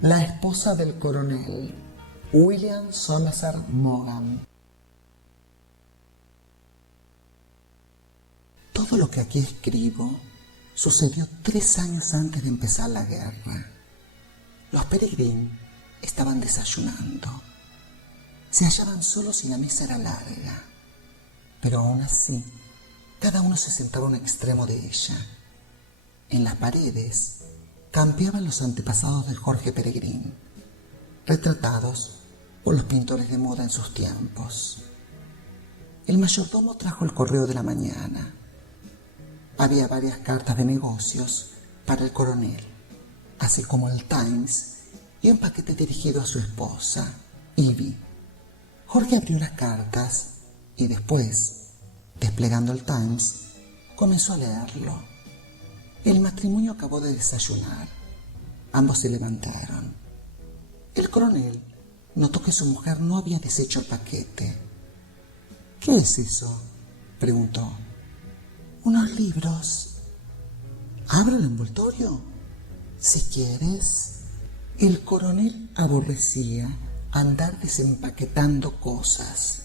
La esposa del coronel, William Somerset Maugham. Todo lo que aquí escribo sucedió 3 años antes de empezar la guerra. Los Peregrine estaban desayunando. Se hallaban solos y la mesa era larga. Pero aún así, cada uno se sentaba a un extremo de ella. En las paredes campeaban los antepasados del Jorge Peregrine, retratados por los pintores de moda en sus tiempos. El mayordomo trajo el correo de la mañana. Había varias cartas de negocios para el coronel, así como el Times y un paquete dirigido a su esposa, Ivy. Jorge abrió las cartas y después, desplegando el Times, comenzó a leerlo. El matrimonio acabó de desayunar. Ambos se levantaron. El coronel notó que su mujer no había deshecho el paquete. «¿Qué es eso?», preguntó. «Unos libros». «¿Abre el envoltorio?». «Si quieres». El coronel aborrecía andar desempaquetando cosas.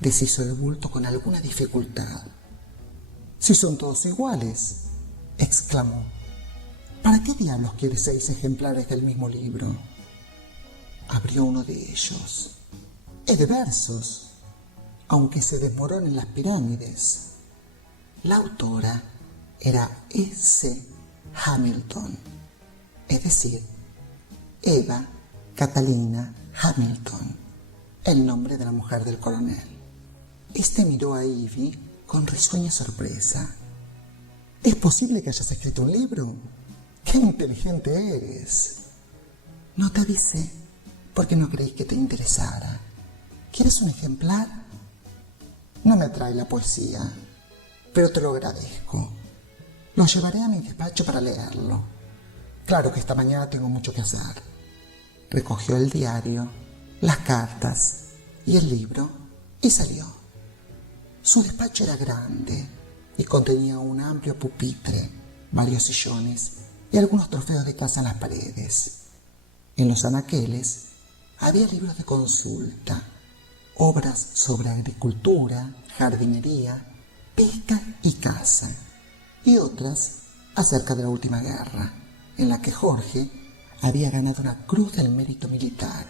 Deshizo el bulto con alguna dificultad. «Si son todos iguales», exclamó. «¿Para qué diablos quieres 6 ejemplares del mismo libro?». Abrió uno de ellos. «Es de versos, aunque se desmoronen las pirámides». La autora era E.C. Hamilton, es decir, Eva Catalina Hamilton, el nombre de la mujer del coronel. Este miró a Ivy con risueña sorpresa. «¿Es posible que hayas escrito un libro? ¡Qué inteligente eres!». «No te avisé porque no creí que te interesara. ¿Quieres un ejemplar?». «No me atrae la poesía, pero te lo agradezco. Lo llevaré a mi despacho para leerlo. Claro que esta mañana tengo mucho que hacer». Recogió el diario, las cartas y el libro y salió. Su despacho era grande y contenía un amplio pupitre, varios sillones y algunos trofeos de caza en las paredes. En los anaqueles había libros de consulta, obras sobre agricultura, jardinería, pesca y caza, y otras acerca de la última guerra, en la que Jorge había ganado una Cruz del Mérito Militar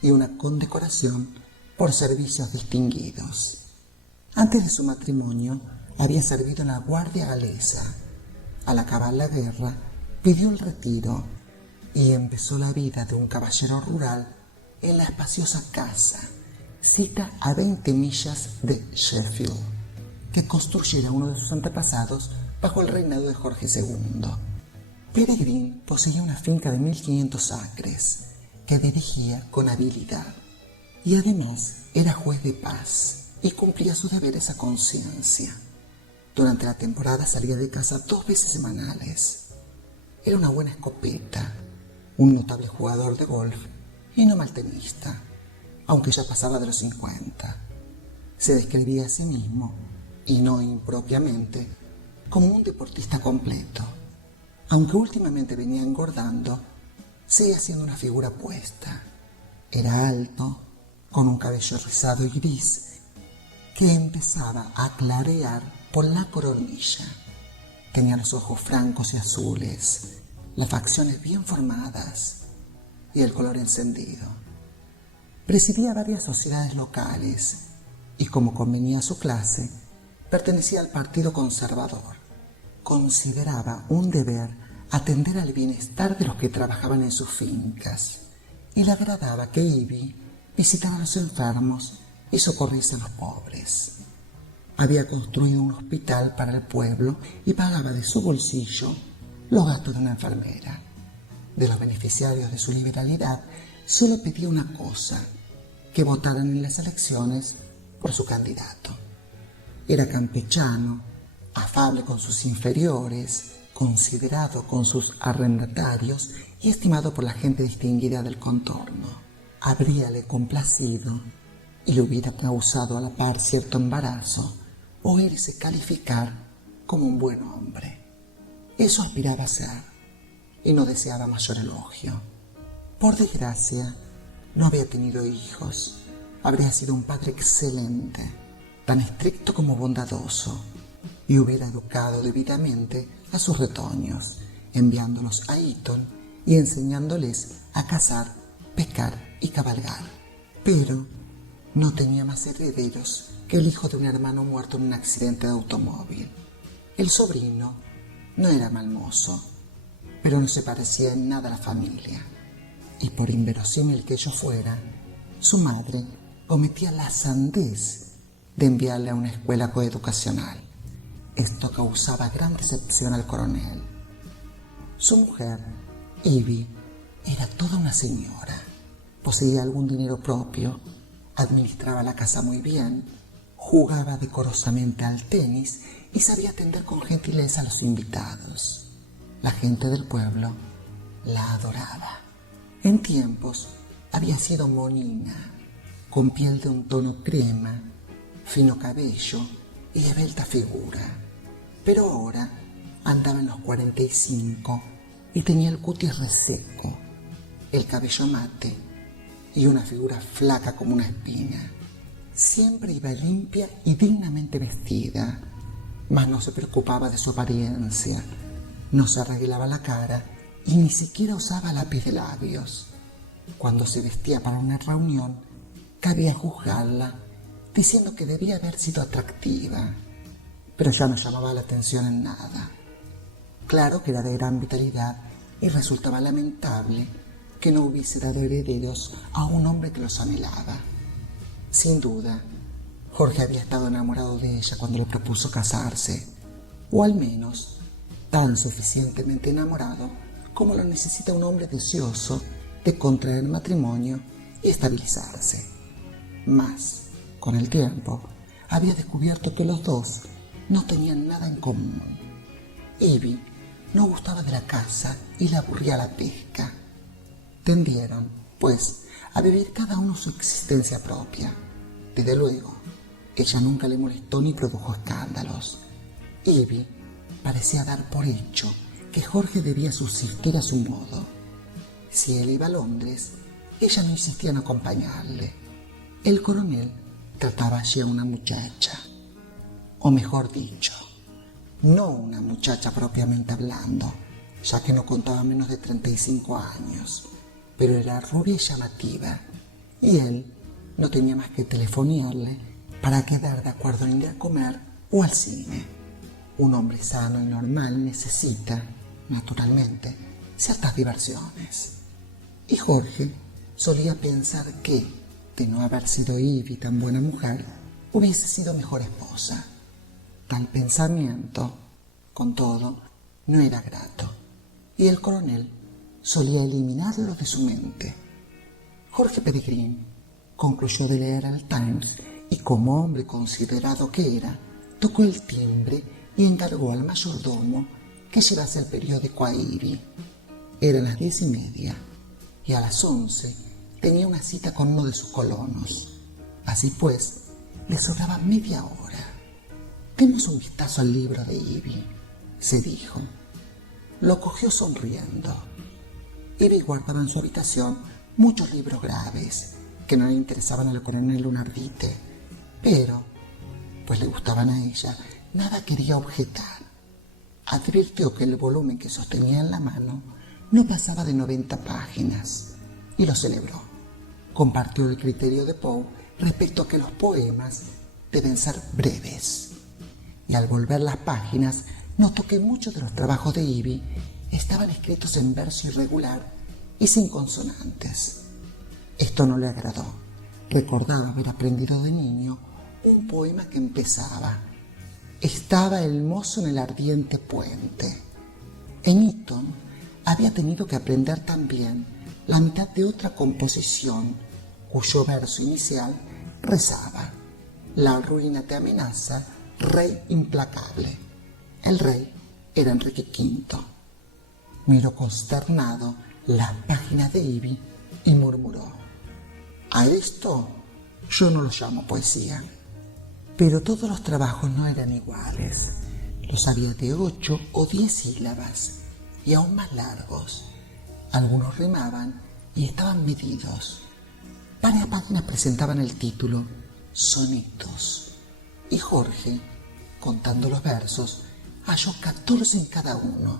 y una condecoración por servicios distinguidos. Antes de su matrimonio había servido en la Guardia Galesa. Al acabar la guerra, pidió el retiro y empezó la vida de un caballero rural en la espaciosa casa, cita a 20 millas de Sheffield, que construyera uno de sus antepasados bajo el reinado de Jorge II. Peregrine poseía una finca de 1500 acres que dirigía con habilidad y además era juez de paz y cumplía sus deberes a conciencia. Durante la temporada salía de casa 2 veces semanales. Era una buena escopeta, un notable jugador de golf y no mal tenista, aunque ya pasaba de los 50. Se describía a sí mismo, y no impropiamente, como un deportista completo. Aunque últimamente venía engordando, seguía siendo una figura puesta. Era alto, con un cabello rizado y gris, que empezaba a clarear por la coronilla. Tenía los ojos francos y azules, las facciones bien formadas y el color encendido. Presidía varias sociedades locales y, como convenía a su clase, pertenecía al Partido Conservador. Consideraba un deber atender al bienestar de los que trabajaban en sus fincas y le agradaba que Ivy visitara a los enfermos y socorriese a los pobres. Había construido un hospital para el pueblo y pagaba de su bolsillo los gastos de una enfermera. De los beneficiarios de su liberalidad, solo pedía una cosa: que votaran en las elecciones por su candidato. Era campechano, afable con sus inferiores, considerado con sus arrendatarios y estimado por la gente distinguida del contorno. Habríale complacido y le hubiera causado a la par cierto embarazo oírse calificar como un buen hombre. Eso aspiraba a ser y no deseaba mayor elogio. Por desgracia, no había tenido hijos. Habría sido un padre excelente, tan estricto como bondadoso, y hubiera educado debidamente a sus retoños, enviándolos a Eton y enseñándoles a cazar, pescar y cabalgar. Pero no tenía más herederos que el hijo de un hermano muerto en un accidente de automóvil. El sobrino no era mal mozo, pero no se parecía en nada a la familia. Y por inverosímil que ello fuera, su madre cometía la sandez de enviarle a una escuela coeducacional. Esto causaba gran decepción al coronel. Su mujer, Ivy, era toda una señora. Poseía algún dinero propio, administraba la casa muy bien, jugaba decorosamente al tenis y sabía atender con gentileza a los invitados. La gente del pueblo la adoraba. En tiempos había sido monina, con piel de un tono crema, fino cabello y esbelta figura. Pero ahora andaba en los 45 y tenía el cutis reseco, el cabello mate y una figura flaca como una espina. Siempre iba limpia y dignamente vestida, mas no se preocupaba de su apariencia, no se arreglaba la cara y ni siquiera usaba lápiz de labios. Cuando se vestía para una reunión, cabía juzgarla, diciendo que debía haber sido atractiva, pero ya no llamaba la atención en nada. Claro que era de gran vitalidad y resultaba lamentable que no hubiese dado herederos a un hombre que los anhelaba. Sin duda, Jorge había estado enamorado de ella cuando le propuso casarse, o al menos tan suficientemente enamorado como lo necesita un hombre deseoso de contraer matrimonio y estabilizarse. Mas, con el tiempo, había descubierto que los dos no tenían nada en común. Ivy no gustaba de la caza y le aburría la pesca. Tendieron, pues, a vivir cada uno su existencia propia. Desde luego, ella nunca le molestó ni produjo escándalos. Ivy parecía dar por hecho que Jorge debía subsistir a su modo. Si él iba a Londres, ella no insistía en acompañarle. El coronel trataba allí a una muchacha, o mejor dicho, no una muchacha propiamente hablando, ya que no contaba menos de 35 años, pero era rubia y llamativa, y él no tenía más que telefonearle para quedar de acuerdo en ir a comer o al cine. Un hombre sano y normal necesita, naturalmente, ciertas diversiones. Y Jorge solía pensar que, de no haber sido Ivy tan buena mujer, hubiese sido mejor esposa. Tal pensamiento, con todo, no era grato, y el coronel solía eliminarlo de su mente. Jorge Peregrine concluyó de leer el Times y, como hombre considerado que era, tocó el timbre y encargó al mayordomo que llevase el periódico a Ivy. Eran las 10:30 y a las 11 tenía una cita con uno de sus colonos. Así pues, le sobraba media hora. «Demos un vistazo al libro de Ivy», se dijo. Lo cogió sonriendo. Ivy guardaba en su habitación muchos libros graves que no le interesaban al coronel Lunardite, pero, pues le gustaban a ella, nada quería objetar. Advirtió que el volumen que sostenía en la mano no pasaba de 90 páginas y lo celebró. Compartió el criterio de Poe respecto a que los poemas deben ser breves. Y al volver las páginas, notó que muchos de los trabajos de Ivy estaban escritos en verso irregular y sin consonantes. Esto no le agradó. Recordaba haber aprendido de niño un poema que empezaba: «Estaba el mozo en el ardiente puente». En Eton había tenido que aprender también la mitad de otra composición, cuyo verso inicial rezaba: «La ruina te amenaza, rey implacable». El rey era Enrique V. Miró consternado las páginas de Ivy y murmuró: «A esto yo no lo llamo poesía». Pero todos los trabajos no eran iguales. Los había de 8 o 10 sílabas y aún más largos. Algunos rimaban y estaban medidos. Varias páginas presentaban el título Sonetos, y Jorge, contando los versos, halló 14 en cada uno.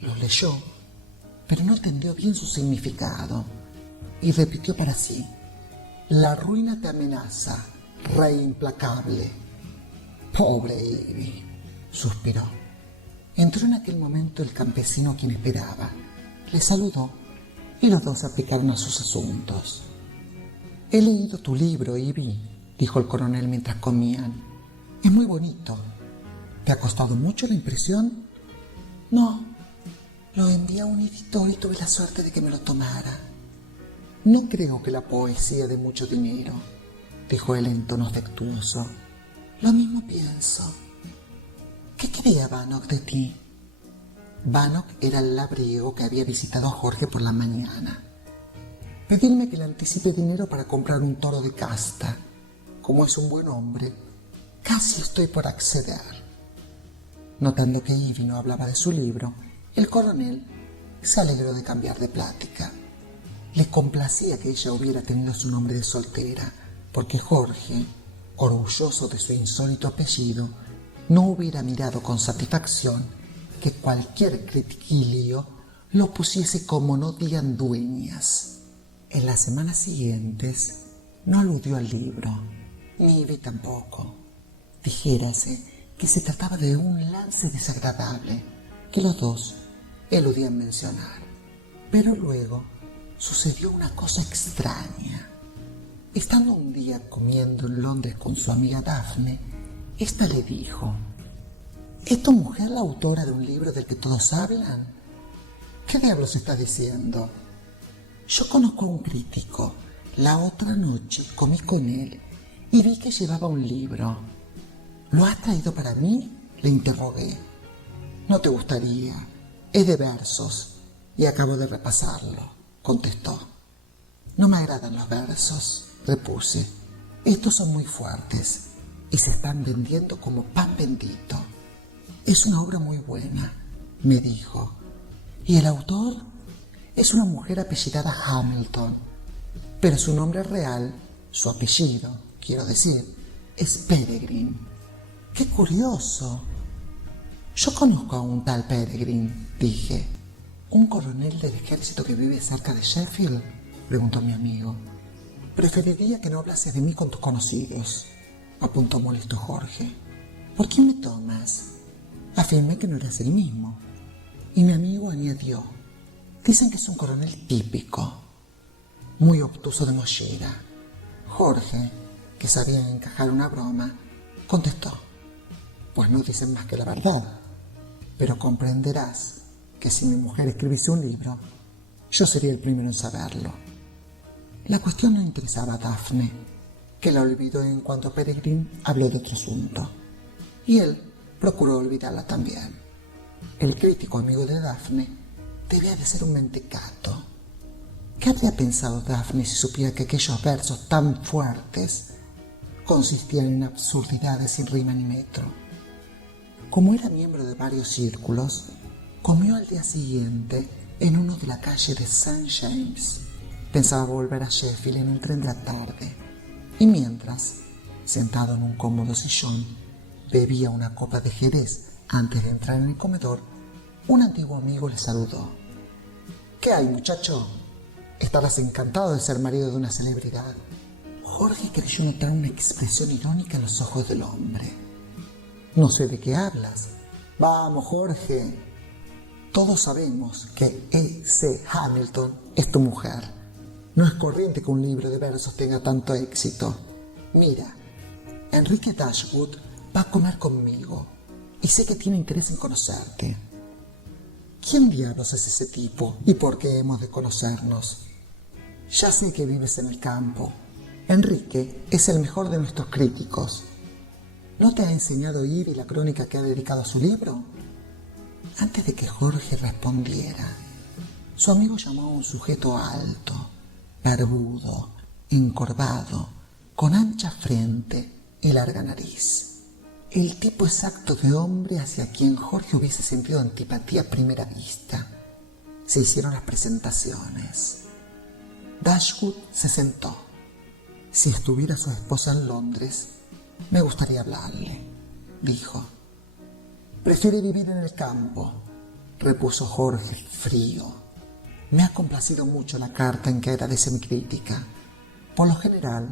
Los leyó, pero no entendió bien su significado, y repitió para sí: la ruina te amenaza, rey implacable. Pobre Ivy, suspiró. Entró en aquel momento el campesino a quien esperaba. Le saludó y los dos se aplicaron a sus asuntos. He leído tu libro, Ivy, dijo el coronel mientras comían. Es muy bonito. ¿Te ha costado mucho la impresión? No, lo envié a un editor y tuve la suerte de que me lo tomara. No creo que la poesía dé mucho dinero, dijo él en tono afectuoso. Lo mismo pienso. ¿Qué quería Bannock de ti? Bannock era el labriego que había visitado a Jorge por la mañana. Pedirme que le anticipe dinero para comprar un toro de casta. Como es un buen hombre, casi estoy por acceder. Notando que Ivy no hablaba de su libro, el coronel se alegró de cambiar de plática. Le complacía que ella hubiera tenido su nombre de soltera, porque Jorge, orgulloso de su insólito apellido, no hubiera mirado con satisfacción que cualquier critiquilio lo pusiese como no digan dueñas. En las semanas siguientes no aludió al libro, ni Ivy tampoco. Dijérase que se trataba de un lance desagradable que los dos eludían mencionar. Pero luego sucedió una cosa extraña. Estando un día comiendo en Londres con su amiga Daphne, ésta le dijo: ¿es tu mujer la autora de un libro del que todos hablan? ¿Qué diablos estás diciendo? Yo conozco a un crítico. La otra noche comí con él y vi que llevaba un libro. ¿Lo has traído para mí?, le interrogué. No te gustaría. Es de versos y acabo de repasarlo, contestó. No me agradan los versos, repuse. Estos son muy fuertes y se están vendiendo como pan bendito. Es una obra muy buena, me dijo. ¿Y el autor? Es una mujer apellidada Hamilton, pero su nombre real, su apellido, quiero decir, es Peregrine. ¡Qué curioso! Yo conozco a un tal Peregrine, dije. ¿Un coronel del ejército que vive cerca de Sheffield?, preguntó mi amigo. Preferiría que no hablases de mí con tus conocidos, apuntó molesto Jorge. ¿Por qué me tomas? Afirmé que no eras el mismo. Y mi amigo añadió: dicen que es un coronel típico, muy obtuso de mollera. Jorge, que sabía encajar una broma, contestó: pues no dicen más que la verdad, pero comprenderás que si mi mujer escribiese un libro, yo sería el primero en saberlo. La cuestión no interesaba a Daphne, que la olvidó en cuanto Peregrine habló de otro asunto, y él procuró olvidarla también. El crítico amigo de Daphne debía de ser un mentecato. ¿Qué habría pensado Daphne si supiera que aquellos versos tan fuertes consistían en absurdidades sin rima ni metro? Como era miembro de varios círculos, comió al día siguiente en uno de la calle de St. James. Pensaba volver a Sheffield en un tren de la tarde, y mientras, sentado en un cómodo sillón, bebía una copa de jerez antes de entrar en el comedor, un antiguo amigo le saludó. ¿Qué hay, muchacho? Estarás encantado de ser marido de una celebridad. Jorge creyó notar una expresión irónica en los ojos del hombre. No sé de qué hablas. Vamos, Jorge. Todos sabemos que E.C. Hamilton es tu mujer. No es corriente que un libro de versos tenga tanto éxito. Mira, Enrique Dashwood va a comer conmigo y sé que tiene interés en conocerte. ¿Quién diablos es ese tipo y por qué hemos de conocernos? Ya sé que vives en el campo. Enrique es el mejor de nuestros críticos. ¿No te ha enseñado Ivy la crónica que ha dedicado a su libro? Antes de que Jorge respondiera, su amigo llamó a un sujeto alto, barbudo, encorvado, con ancha frente y larga nariz. El tipo exacto de hombre hacia quien Jorge hubiese sentido antipatía a primera vista. Se hicieron las presentaciones. Dashwood se sentó. Si estuviera su esposa en Londres, me gustaría hablarle, dijo. Prefiere vivir en el campo, repuso Jorge, frío. Me ha complacido mucho la carta en que agradece mi crítica. Por lo general,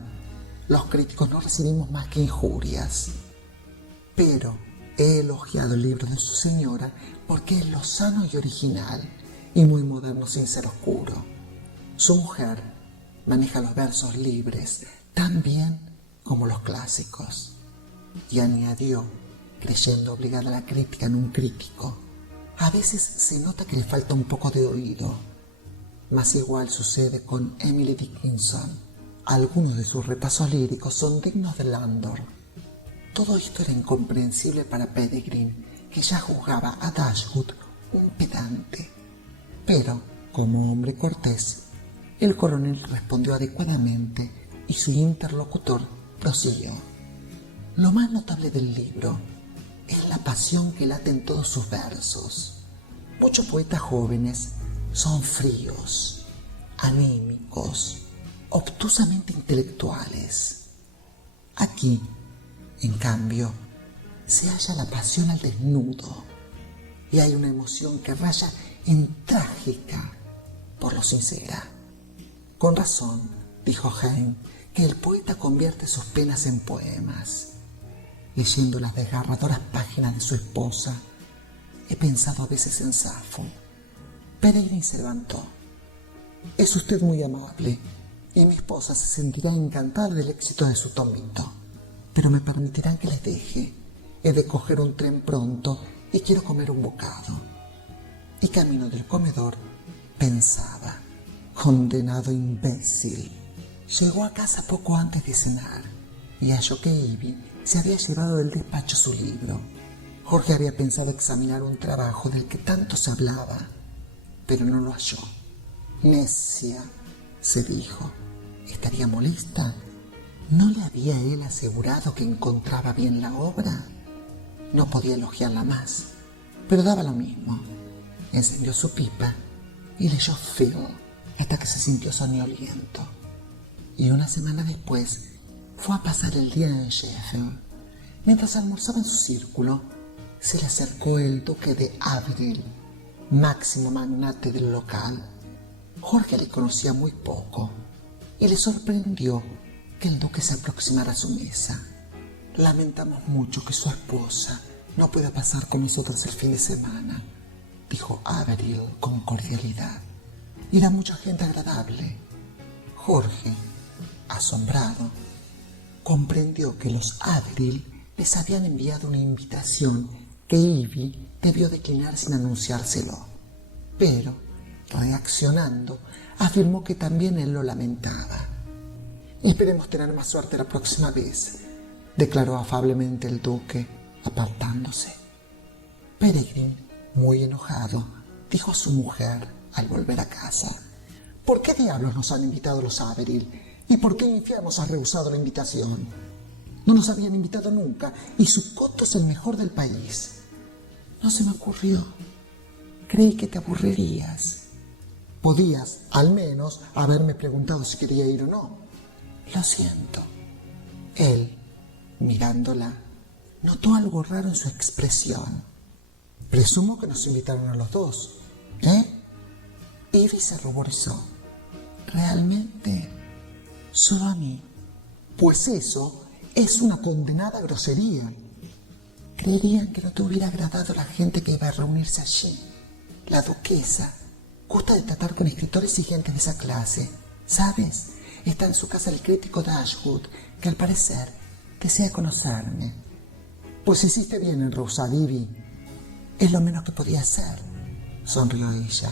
los críticos no recibimos más que injurias. Pero he elogiado el libro de su señora porque es lozano y original y muy moderno sin ser oscuro. Su mujer maneja los versos libres tan bien como los clásicos. Y añadió, creyendo obligada a la crítica en un crítico, a veces se nota que le falta un poco de oído. Mas igual sucede con Emily Dickinson. Algunos de sus repasos líricos son dignos de Landor. Todo esto era incomprensible para Peregrine, que ya juzgaba a Dashwood un pedante. Pero, como hombre cortés, el coronel respondió adecuadamente y su interlocutor prosiguió. Lo más notable del libro es la pasión que late en todos sus versos. Muchos poetas jóvenes son fríos, anímicos, obtusamente intelectuales. Aquí, en cambio, se halla la pasión al desnudo y hay una emoción que raya en trágica por lo sincera. Con razón, dijo Heine, que el poeta convierte sus penas en poemas. Leyendo las desgarradoras páginas de su esposa, he pensado a veces en Safo. Peregrine se levantó. Es usted muy amable y mi esposa se sentirá encantada del éxito de su tomito. Pero me permitirán que les deje. He de coger un tren pronto y quiero comer un bocado. Y camino del comedor pensaba, condenado imbécil. Llegó a casa poco antes de cenar y halló que Ivy se había llevado del despacho su libro. Jorge había pensado examinar un trabajo del que tanto se hablaba, pero no lo halló. Necia, se dijo. ¿Estaría molesta? ¿No le había él asegurado que encontraba bien la obra? No podía elogiarla más, pero daba lo mismo. Encendió su pipa y leyó Phil hasta que se sintió soñoliento. Y una semana después fue a pasar el día en Sheffield. Mientras almorzaba en su círculo, se le acercó el duque de Avril, máximo magnate del local. Jorge le conocía muy poco y le sorprendió que el duque se aproximara a su mesa. Lamentamos mucho que su esposa no pueda pasar con nosotros el fin de semana, dijo Avril con cordialidad. Irá mucha gente agradable. Jorge, asombrado, comprendió que los Avril les habían enviado una invitación que Ivy debió declinar sin anunciárselo. Pero, reaccionando, afirmó que también él lo lamentaba. Esperemos tener más suerte la próxima vez, declaró afablemente el duque, apartándose. Peregrine, muy enojado, dijo a su mujer al volver a casa: ¿Por qué diablos nos han invitado los Avril? ¿Y por qué infiernos has rehusado la invitación? No nos habían invitado nunca y su coto es el mejor del país. No se me ocurrió. Creí que te aburrirías. Podías, al menos, haberme preguntado si quería ir o no. Lo siento. Él, mirándola, notó algo raro en su expresión. Presumo que nos invitaron a los dos. ¿Eh? Ivy se ruborizó. ¿Realmente? Solo a mí. Pues eso es una condenada grosería. Creerían que no te hubiera agradado la gente que iba a reunirse allí. La duquesa gusta de tratar con escritores y gente de esa clase. ¿Sabes? Está en su casa el crítico Dashwood, que al parecer desea conocerme. Pues hiciste bien en rehusar, Ivy. Es lo menos que podía hacer, sonrió ella.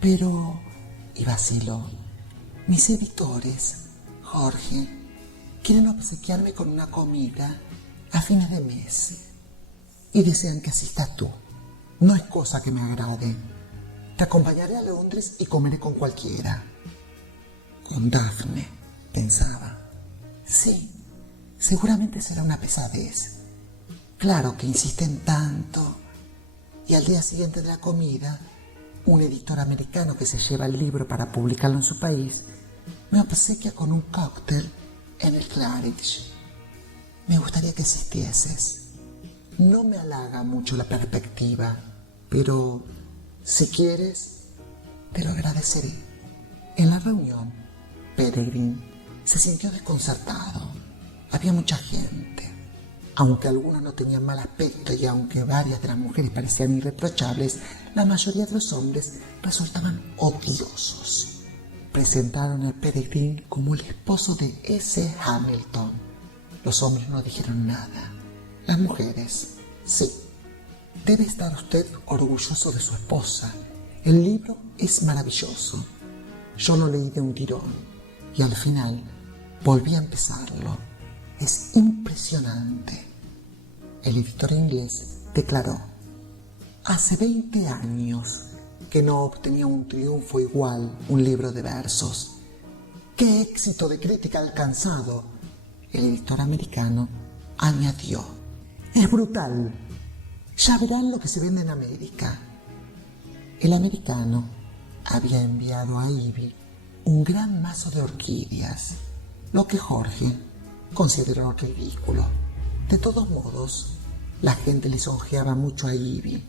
Pero, y vaciló, mis editores, Jorge, quieren obsequiarme con una comida a fines de mes y desean que asistas tú. No es cosa que me agrade. Te acompañaré a Londres y comeré con cualquiera. Con Daphne, pensaba. Sí, seguramente será una pesadez. Claro que insisten tanto. Y al día siguiente de la comida, un editor americano que se lleva el libro para publicarlo en su país me obsequia con un cóctel en el Claridge. Me gustaría que existieses. No me halaga mucho la perspectiva, pero si quieres, te lo agradeceré. En la reunión, Peregrine se sintió desconcertado. Había mucha gente. Aunque algunos no tenían mal aspecto y aunque varias de las mujeres parecían irreprochables, la mayoría de los hombres resultaban odiosos. Presentaron a Peregrine como el esposo de S. Hamilton. Los hombres no dijeron nada. Las mujeres, sí. Debe estar usted orgulloso de su esposa. El libro es maravilloso. Yo lo leí de un tirón y al final volví a empezarlo. Es impresionante. El editor inglés declaró: hace 20 años que no obtenía un triunfo igual un libro de versos. ¡Qué éxito de crítica alcanzado! El editor americano añadió: es brutal. Ya verán lo que se vende en América. El americano había enviado a Ivy un gran mazo de orquídeas, lo que Jorge consideró ridículo. De todos modos, la gente lisonjeaba mucho a Ivy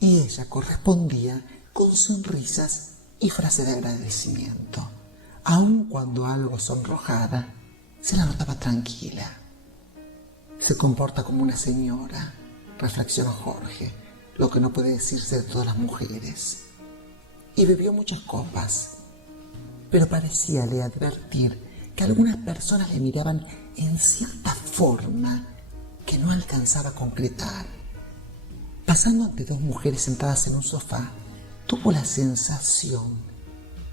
y ella correspondía con sonrisas y frases de agradecimiento. Aun cuando algo sonrojada, se la notaba tranquila. Se comporta como una señora, reflexionó Jorge, lo que no puede decirse de todas las mujeres. Y bebió muchas copas, pero parecíale advertir que algunas personas le miraban en cierta forma que no alcanzaba a concretar. Pasando ante dos mujeres sentadas en un sofá, tuvo la sensación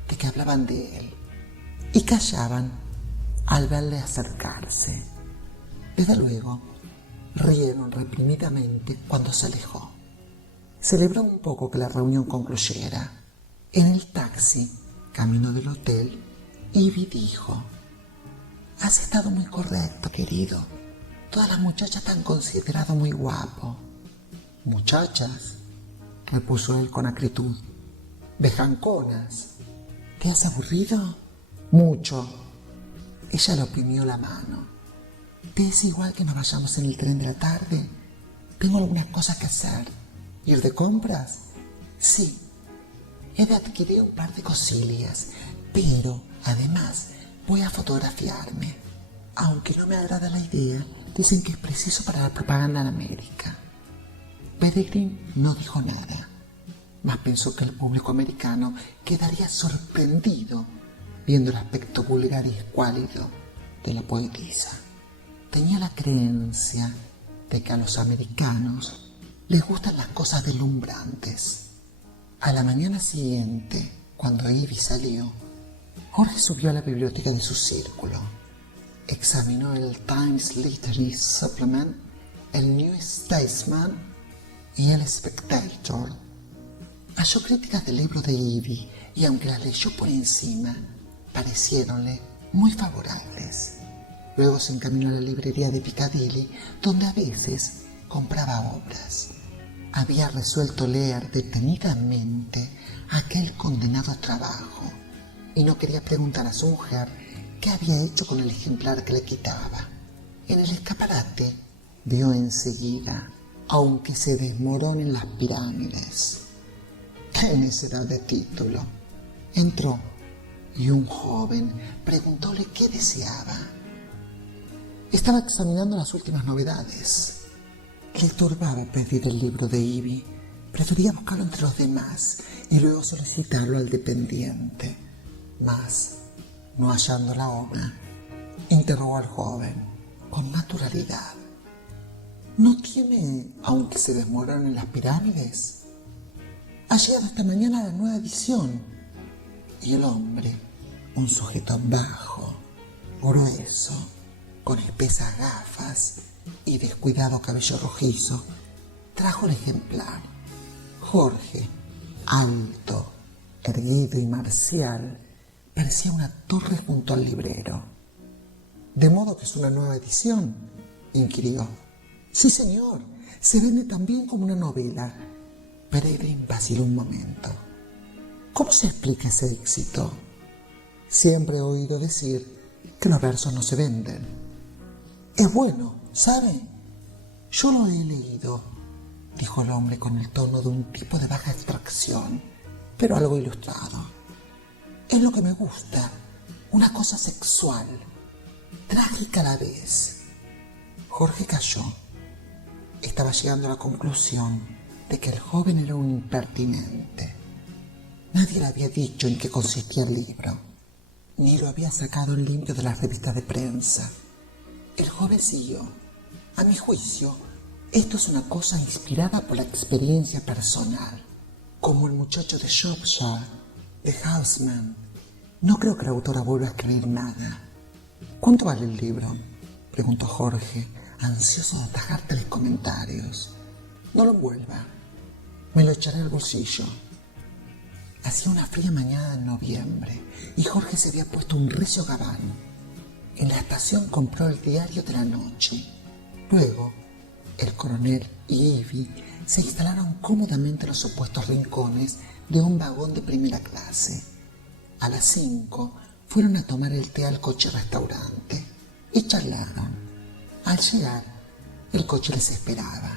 de que hablaban de él y callaban al verle acercarse. Desde luego, rieron reprimidamente cuando se alejó. Celebró un poco que la reunión concluyera. En el taxi, camino del hotel, Ivy dijo: has estado muy correcto, querido. Todas las muchachas te han considerado muy guapo. ¿Muchachas?, repuso él con acritud. ¿Bejanconas? ¿Te has aburrido? Mucho. Ella le oprimió la mano. ¿Te es igual que nos vayamos en el tren de la tarde? Tengo algunas cosas que hacer. ¿Ir de compras? Sí. He de adquirir un par de cosillas, pero además voy a fotografiarme. Aunque no me agrada la idea, dicen que es preciso para la propaganda en América. Peregrine no dijo nada, mas pensó que el público americano quedaría sorprendido viendo el aspecto vulgar y escuálido de la poetisa. Tenía la creencia de que a los americanos les gustan las cosas deslumbrantes. A la mañana siguiente, cuando Ivy salió, Jorge subió a la biblioteca de su círculo. Examinó el Times Literary Supplement, el New Statesman y el Spectator. Halló críticas del libro de Ivy y aunque las leyó por encima, parecieronle muy favorables. Luego se encaminó a la librería de Piccadilly, donde a veces compraba obras. Había resuelto leer detenidamente aquel condenado trabajo y no quería preguntar a su mujer qué había hecho con el ejemplar que le quitaba. En el escaparate vio enseguida: aunque se desmoronen las pirámides. ¡Qué necedad de título! Entró y un joven preguntóle qué deseaba. Estaba examinando las últimas novedades. Le turbaba pedir el libro de Ivy. Prefería buscarlo entre los demás y luego solicitarlo al dependiente. Mas, no hallando la obra, interrogó al joven con naturalidad: ¿no tiene aunque se desmoronen las pirámides? Ha llegado esta mañana la nueva edición. Y el hombre, un sujeto bajo, grueso, con espesas gafas y descuidado cabello rojizo, trajo el ejemplar. Jorge, alto, erguido y marcial, parecía una torre junto al librero. ¿De modo que es una nueva edición?, inquirió. Sí, señor, se vende también como una novela. Peregrine vaciló un momento. ¿Cómo se explica ese éxito? Siempre he oído decir que los versos no se venden. Es bueno, ¿sabe? Yo lo he leído, dijo el hombre con el tono de un tipo de baja extracción, pero algo ilustrado. Es lo que me gusta, una cosa sexual, trágica a la vez. Jorge calló. Estaba llegando a la conclusión de que el joven era un impertinente. Nadie le había dicho en qué consistía el libro, ni lo había sacado en limpio de las revistas de prensa. El joven siguió. A mi juicio, esto es una cosa inspirada por la experiencia personal, como el muchacho de Shropshire, de Houseman. No creo que la autora vuelva a escribir nada. ¿Cuánto vale el libro?, preguntó Jorge, ansioso de atajar tales comentarios. No lo envuelva. Me lo echaré al bolsillo. Hacía una fría mañana de noviembre y Jorge se había puesto un recio gabán. En la estación compró el diario de la noche. Luego, el coronel y Ivy se instalaron cómodamente en los opuestos rincones de un vagón de primera clase. A las 5 fueron a tomar el té al coche-restaurante y charlaron. Al llegar, el coche les esperaba.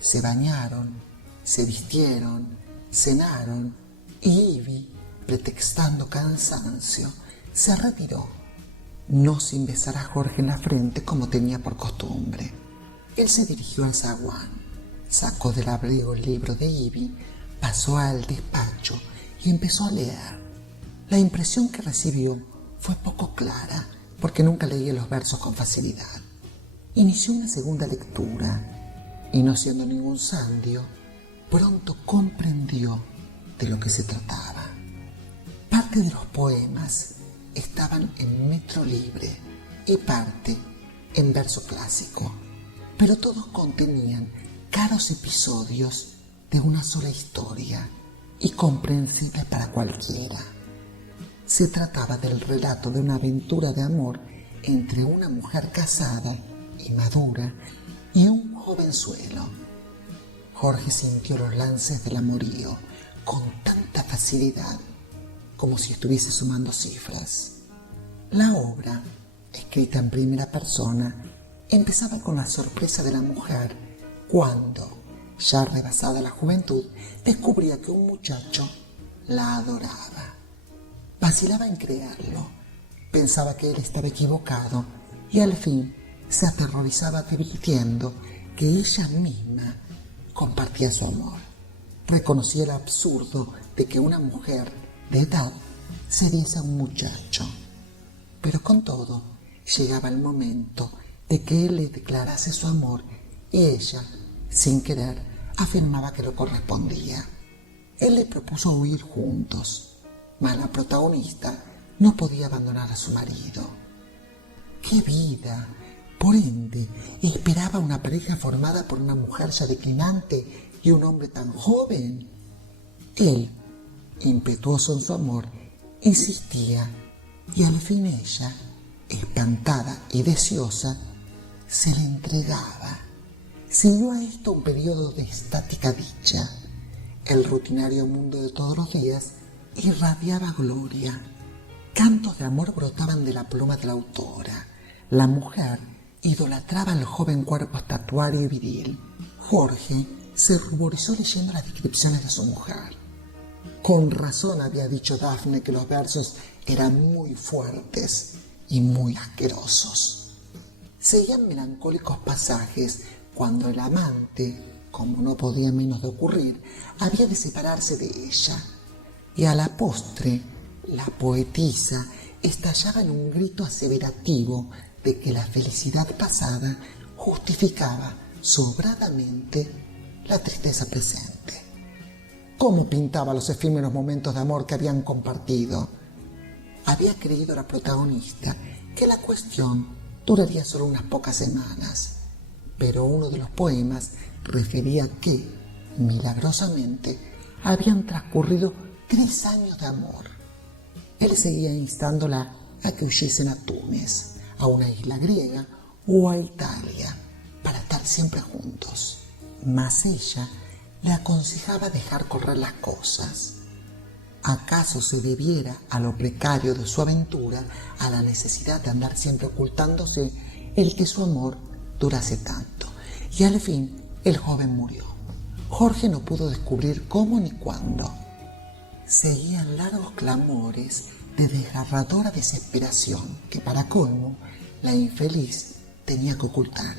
Se bañaron, se vistieron, cenaron y Ivy, pretextando cansancio, se retiró, no sin besar a Jorge en la frente como tenía por costumbre. Él se dirigió al zaguán, sacó del abrigo el libro de Ivy, pasó al despacho y empezó a leer. La impresión que recibió fue poco clara, porque nunca leía los versos con facilidad. Inició una segunda lectura y, no siendo ningún sandio, pronto comprendió de lo que se trataba. Parte de los poemas estaban en metro libre y parte en verso clásico, pero todos contenían caros episodios de una sola historia y comprensibles para cualquiera. Se trataba del relato de una aventura de amor entre una mujer casada y madura y un jovenzuelo. Jorge sintió los lances del amorío con tanta facilidad como si estuviese sumando cifras. La obra, escrita en primera persona, empezaba con la sorpresa de la mujer cuando, ya rebasada la juventud, descubría que un muchacho la adoraba. Vacilaba en creerlo, pensaba que él estaba equivocado y al fin se aterrorizaba advirtiendo que ella misma compartía su amor. Reconocía el absurdo de que una mujer de edad se diese a un muchacho. Pero con todo, llegaba el momento de que él le declarase su amor y ella, sin querer, afirmaba que lo correspondía. Él le propuso huir juntos, mas la protagonista no podía abandonar a su marido. ¡Qué vida! Por ende, esperaba una pareja formada por una mujer ya declinante y un hombre tan joven. Él, impetuoso en su amor, insistía y al fin ella, espantada y deseosa, se le entregaba. Siguió a esto un periodo de estática dicha. El rutinario mundo de todos los días irradiaba gloria. Cantos de amor brotaban de la pluma de la autora. La mujer idolatraba el joven cuerpo estatuario y viril. Jorge se ruborizó leyendo las descripciones de su mujer. Con razón había dicho Daphne que los versos eran muy fuertes y muy asquerosos. Seguían melancólicos pasajes cuando el amante, como no podía menos de ocurrir, había de separarse de ella. Y a la postre, la poetisa estallaba en un grito aseverativo de que la felicidad pasada justificaba sobradamente la tristeza presente. ¿Cómo pintaba los efímeros momentos de amor que habían compartido? Había creído la protagonista que la cuestión duraría solo unas pocas semanas, pero uno de los poemas refería que, milagrosamente, habían transcurrido 3 años de amor. Él seguía instándola a que huyesen a Túnez, a una isla griega o a Italia, para estar siempre juntos. Mas ella le aconsejaba dejar correr las cosas. ¿Acaso se debiera a lo precario de su aventura, a la necesidad de andar siempre ocultándose, el que su amor durase tanto? Y al fin el joven murió. Jorge no pudo descubrir cómo ni cuándo. Seguían largos clamores de desgarradora desesperación que, para colmo, la infeliz tenía que ocultar.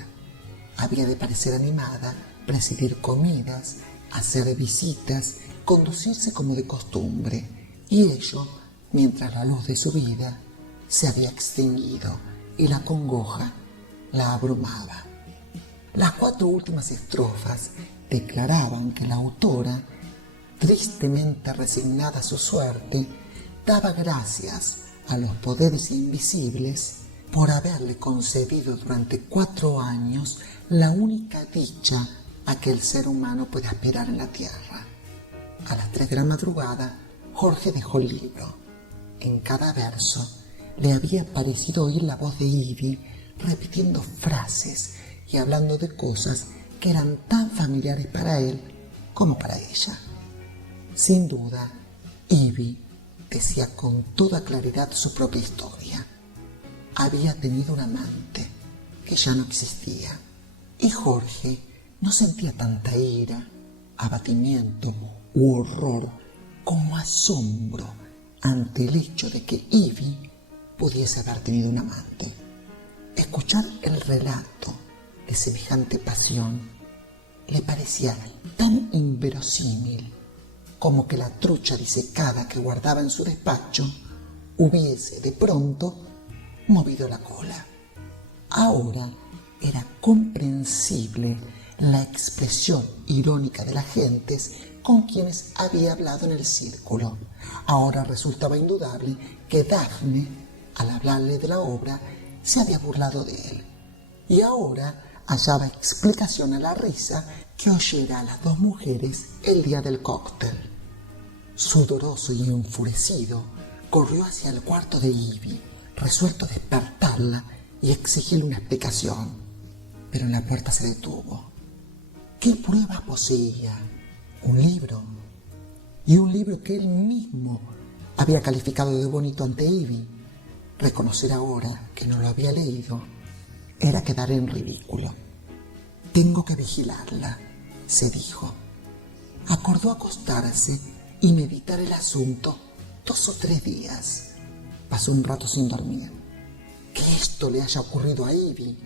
Había de parecer animada, presidir comidas, hacer visitas, conducirse como de costumbre, y ello mientras la luz de su vida se había extinguido y la congoja la abrumaba. Las 4 últimas estrofas declaraban que la autora, tristemente resignada a su suerte, daba gracias a los poderes invisibles por haberle concedido durante 4 años la única dicha a que el ser humano puede aspirar en la tierra. A las 3 de la madrugada, Jorge dejó el libro. En cada verso le había parecido oír la voz de Ivy repitiendo frases y hablando de cosas que eran tan familiares para él como para ella. Sin duda, Ivy decía con toda claridad su propia historia. Había tenido un amante que ya no existía, y Jorge no sentía tanta ira, abatimiento u horror como asombro ante el hecho de que Ivy pudiese haber tenido un amante. Escuchar el relato de semejante pasión le parecía tan inverosímil como que la trucha disecada que guardaba en su despacho hubiese de pronto movido la cola. Ahora era comprensible la expresión irónica de las gentes con quienes había hablado en el círculo. Ahora resultaba indudable que Daphne, al hablarle de la obra, se había burlado de él. Y ahora hallaba explicación a la risa que oyera a las 2 mujeres el día del cóctel. Sudoroso y enfurecido, corrió hacia el cuarto de Ivy, resuelto a despertarla y exigirle una explicación. Pero en la puerta se detuvo. ¿Qué pruebas poseía? Un libro. Y un libro que él mismo había calificado de bonito ante Ivy. Reconocer ahora que no lo había leído era quedar en ridículo. Tengo que vigilarla, se dijo. Acordó acostarse y meditar el asunto 2 o 3 días. Pasó un rato sin dormir. Que esto le haya ocurrido a Ivy,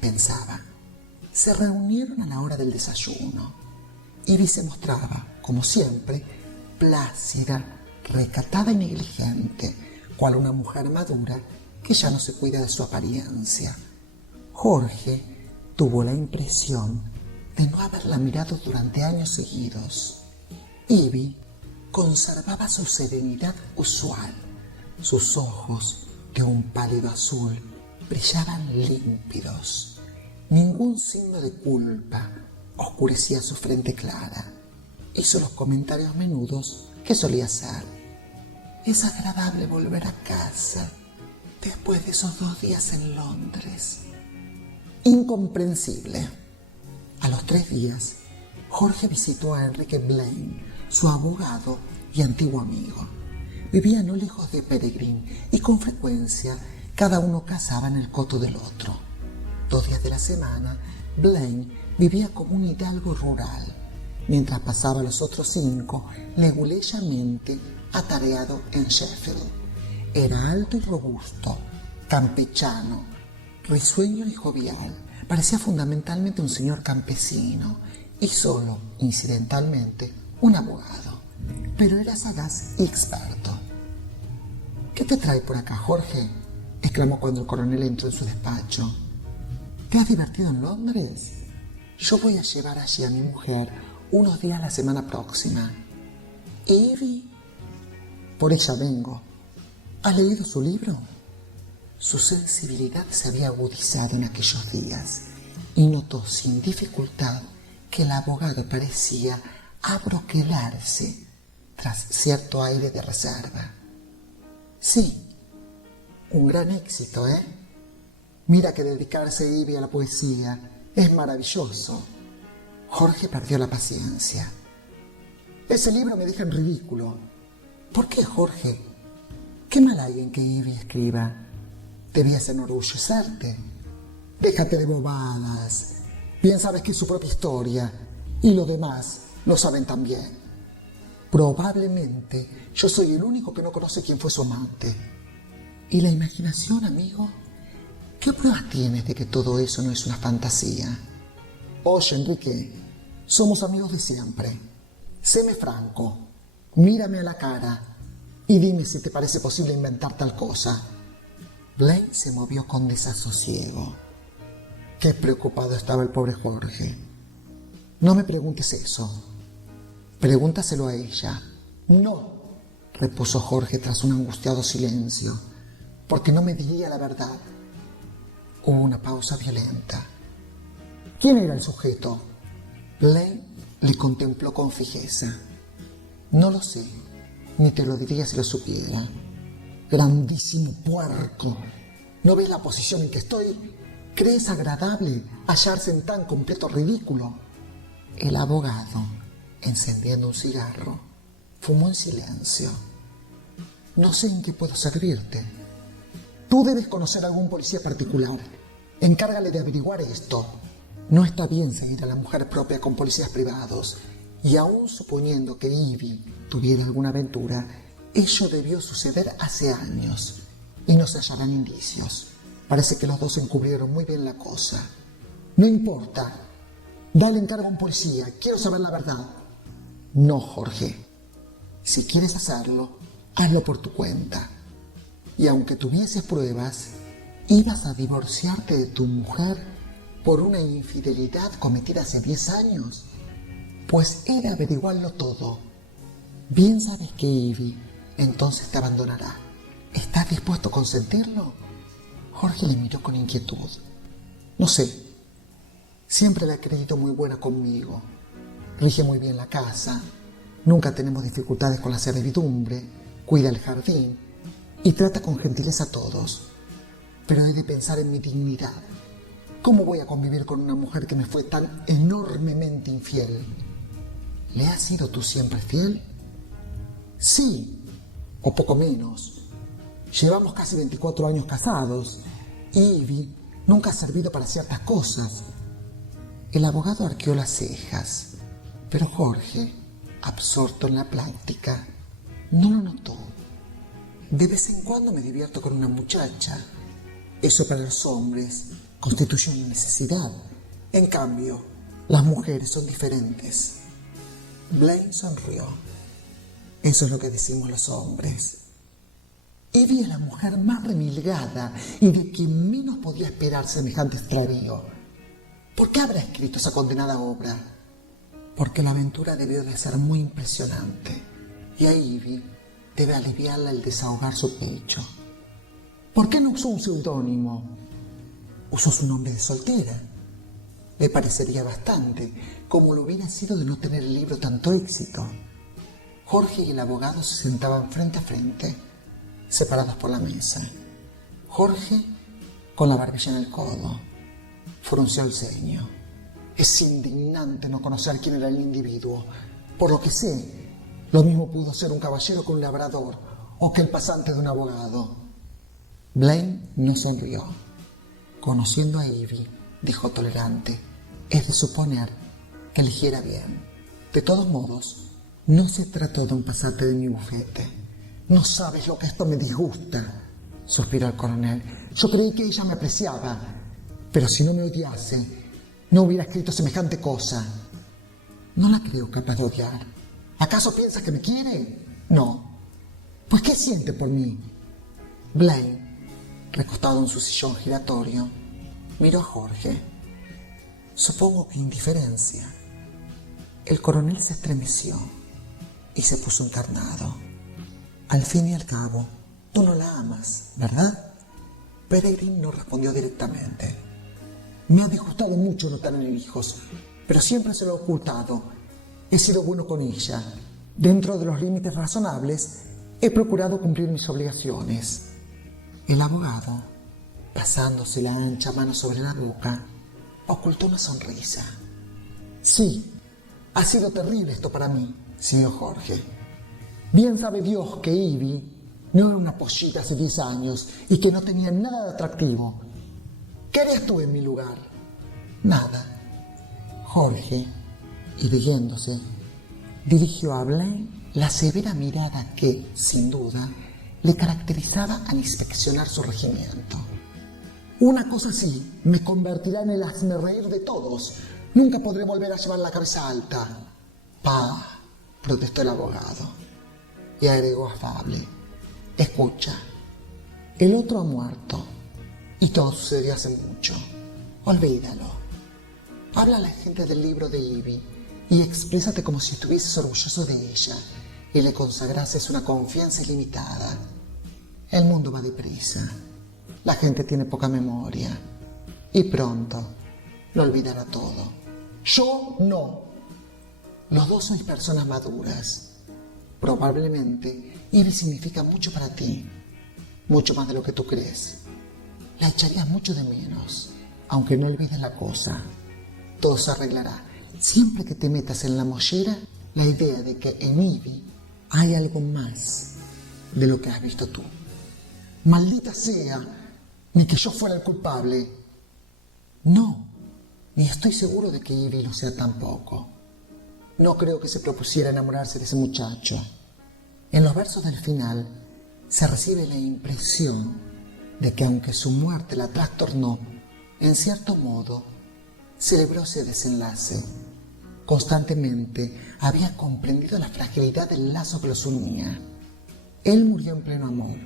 pensaba. Se reunieron a la hora del desayuno. Ivy se mostraba, como siempre, plácida, recatada y negligente, cual una mujer madura que ya no se cuida de su apariencia. Jorge tuvo la impresión de no haberla mirado durante años seguidos. Ivy conservaba su serenidad usual. Sus ojos, de un pálido azul, brillaban límpidos. Ningún signo de culpa oscurecía su frente clara. Hizo los comentarios menudos que solía hacer. Es agradable volver a casa después de esos 2 días en Londres. Incomprensible. A los 3 días, Jorge visitó a Enrique Blaine, su abogado y antiguo amigo. Vivía no lejos de Peregrine y con frecuencia cada uno cazaba en el coto del otro. 2 días de la semana, Blaine vivía como un hidalgo rural, mientras pasaba los otros 5 leguleyamente atareado en Sheffield. Era alto y robusto, campechano, risueño y jovial. Parecía fundamentalmente un señor campesino y solo, incidentalmente, un abogado. Pero era sagaz y experto. ¿Qué te trae por acá, Jorge?, exclamó cuando el coronel entró en su despacho. ¿Te has divertido en Londres? Yo voy a llevar allí a mi mujer unos días la semana próxima. ¿Ivy? Por ella vengo. ¿Has leído su libro? Su sensibilidad se había agudizado en aquellos días y notó sin dificultad que el abogado parecía abroquelarse tras cierto aire de reserva. Sí, un gran éxito, ¿eh? Mira que dedicarse Ivy a la poesía es maravilloso. Jorge perdió la paciencia. Ese libro me deja en ridículo. ¿Por qué, Jorge? ¿Qué mal hay en que Ivy escriba? Debías enorgullecerte. Déjate de bobadas. Bien sabes que es su propia historia y los demás lo saben también. Probablemente yo soy el único que no conoce quién fue su amante. ¿Y la imaginación, amigo? ¿Qué pruebas tienes de que todo eso no es una fantasía? Oye, Enrique, somos amigos de siempre. Séme franco, mírame a la cara y dime si te parece posible inventar tal cosa. Blaine se movió con desasosiego. Qué preocupado estaba el pobre Jorge. No me preguntes eso. Pregúntaselo a ella. No, repuso Jorge tras un angustiado silencio, porque no me diría la verdad. Hubo una pausa violenta. ¿Quién era el sujeto? Blaine le contempló con fijeza. No lo sé, ni te lo diría si lo supiera. Grandísimo puerco. ¿No ves la posición en que estoy? ¿Crees agradable hallarse en tan completo ridículo? El abogado, encendiendo un cigarro, fumó en silencio. No sé en qué puedo servirte. Tú debes conocer a algún policía particular. Encárgale de averiguar esto. No está bien seguir a la mujer propia con policías privados. Y aún suponiendo que Ivy tuviera alguna aventura, ello debió suceder hace años. Y no se hallarán indicios. Parece que los dos encubrieron muy bien la cosa. No importa. Dale encargo a un policía. Quiero saber la verdad. No, Jorge. Si quieres hacerlo, hazlo por tu cuenta. Y aunque tuvieses pruebas, ibas a divorciarte de tu mujer por una infidelidad cometida hace 10 años. Pues he de averiguarlo todo. Bien sabes que Ivy entonces te abandonará. ¿Estás dispuesto a consentirlo? Jorge le miró con inquietud. No sé. Siempre la he creído muy buena conmigo. Rige muy bien la casa. Nunca tenemos dificultades con la servidumbre. Cuida el jardín. Y trata con gentileza a todos. Pero he de pensar en mi dignidad. ¿Cómo voy a convivir con una mujer que me fue tan enormemente infiel? ¿Le has sido tú siempre fiel? Sí, o poco menos. Llevamos casi 24 años casados y Ivy nunca ha servido para ciertas cosas. El abogado arqueó las cejas, pero Jorge, absorto en la práctica, no lo notó. De vez en cuando me divierto con una muchacha. Eso para los hombres constituye una necesidad. En cambio, las mujeres son diferentes. Blaine sonrió. Eso es lo que decimos los hombres. Ivy es la mujer más remilgada y de quien menos podía esperar semejante extravío. ¿Por qué habrá escrito esa condenada obra? Porque la aventura debió de ser muy impresionante y a Ivy debe aliviarla el desahogar su pecho. ¿Por qué no usó un seudónimo? Usó su nombre de soltera. Le parecería bastante, como lo hubiera sido de no tener el libro tanto éxito. Jorge y el abogado se sentaban frente a frente, separados por la mesa. Jorge con la barbilla en el codo. Frunció el ceño. Es indignante no conocer quién era el individuo. Por lo que sé, lo mismo pudo ser un caballero con un labrador o que el pasante de un abogado. Blaine no sonrió. Conociendo a Ivy, dijo tolerante, es de suponer que eligiera bien. De todos modos, no se trató de un pasante de mi bufete. No sabes lo que esto me disgusta, suspiró el coronel. Yo creí que ella me apreciaba, pero si no me odiase, no hubiera escrito semejante cosa. No la creo capaz de odiar. ¿Acaso piensas que me quiere? No. Pues, ¿qué siente por mí? Blaine, recostado en su sillón giratorio, miró a Jorge. Supongo que indiferencia. El coronel se estremeció y se puso encarnado. Al fin y al cabo, tú no la amas, ¿verdad? Peregrine no respondió directamente. Me ha disgustado mucho no tener hijos, pero siempre se lo he ocultado. He sido bueno con ella. Dentro de los límites razonables, he procurado cumplir mis obligaciones. El abogado, pasándose la ancha mano sobre la boca, ocultó una sonrisa. Sí, ha sido terrible esto para mí, siguió Jorge. Bien sabe Dios que Ivy no era una pollita hace 10 años y que no tenía nada de atractivo. ¿Qué harías tú en mi lugar? Nada. Jorge, irguiéndose, dirigió a Blaine la severa mirada que, sin duda, le caracterizaba al inspeccionar su regimiento. Una cosa sí, me convertirá en el hazmerreír de todos. Nunca podré volver a llevar la cabeza alta. Pa, protestó el abogado, y agregó afable. Escucha, el otro ha muerto, y todo sucedió hace mucho. Olvídalo. Habla a la gente del libro de Ivy y exprésate como si estuvieses orgulloso de ella y le consagrases una confianza ilimitada. El mundo va deprisa, la gente tiene poca memoria y pronto lo olvidará todo. Yo no. Los dos sois personas maduras. Probablemente Ivy significa mucho para ti, mucho más de lo que tú crees. La echarías mucho de menos, aunque no olvides la cosa. Todo se arreglará. Siempre que te metas en la mollera, la idea de que en Ivy hay algo más de lo que has visto tú. Maldita sea, ni que yo fuera el culpable. No, ni estoy seguro de que Ivy lo sea tampoco. No creo que se propusiera enamorarse de ese muchacho. En los versos del final se recibe la impresión de que aunque su muerte la trastornó, en cierto modo celebró ese desenlace. Constantemente había comprendido la fragilidad del lazo que los unía. Él murió en pleno amor,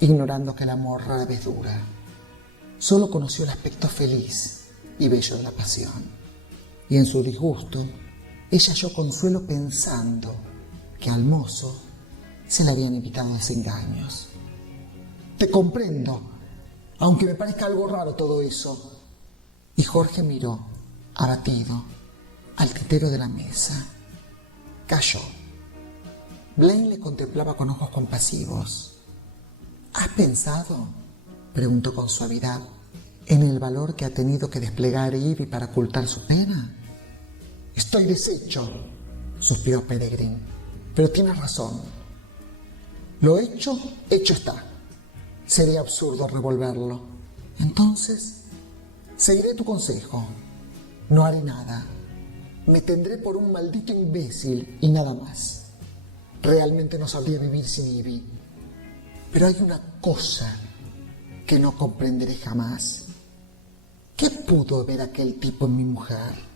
ignorando que el amor rara vez dura. Solo conoció el aspecto feliz y bello de la pasión. Y en su disgusto, ella halló consuelo pensando que al mozo se le habían evitado desengaños. Te comprendo, aunque me parezca algo raro todo eso. Y Jorge miró, abatido, al tintero de la mesa. Calló. Blaine le contemplaba con ojos compasivos. ¿Has pensado, preguntó con suavidad, en el valor que ha tenido que desplegar Ivy para ocultar su pena? Estoy deshecho, suspiró Peregrine, pero tienes razón. Lo hecho, hecho está. Sería absurdo revolverlo. Entonces, seguiré tu consejo. No haré nada. Me tendré por un maldito imbécil y nada más. Realmente no sabría vivir sin Ivy. Pero hay una cosa que no comprenderé jamás. ¿Qué pudo ver aquel tipo en mi mujer?